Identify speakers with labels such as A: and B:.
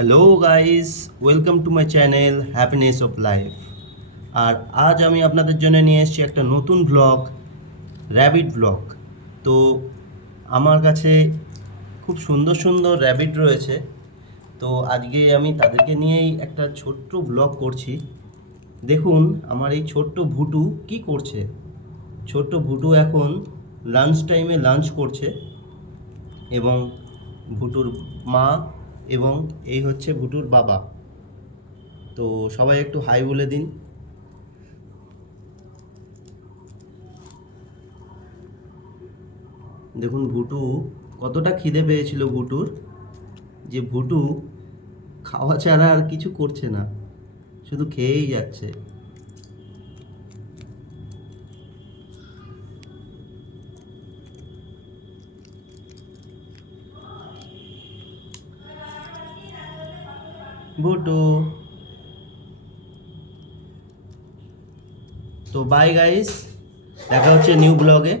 A: Hello guys welcome to my channel happiness of life আর আজ আমি আপনাদের জন্য নিয়ে এসেছি একটা নতুন ব্লগ র্যাবিট ব্লগ তো আমার কাছে খুব সুন্দর সুন্দর র্যাবিট রয়েছে। তো আজকে আমি তাদেরকে নিয়েই একটা ছোট্ট ব্লগ করছি। দেখুন, আমার এই ছোট্ট ভুটু কি করছে? ছোট্ট ভুটু এখন লাঞ্চ টাইমে লাঞ্চ করছে এবং ভুটুর মা এবং এই হচ্ছে ভুটুর বাবা। তো সবাই একটু হাই বলে দিন। দেখুন ভুটু কতটা খিদে পেয়েছিল ভুটুর যে ভুটু খাওয়া ছাড়া আর কিছু করছে না, শুধু খেয়েই যাচ্ছে। ভুটু তো বাই গাইস দেখা হচ্ছে নিউ ব্লগে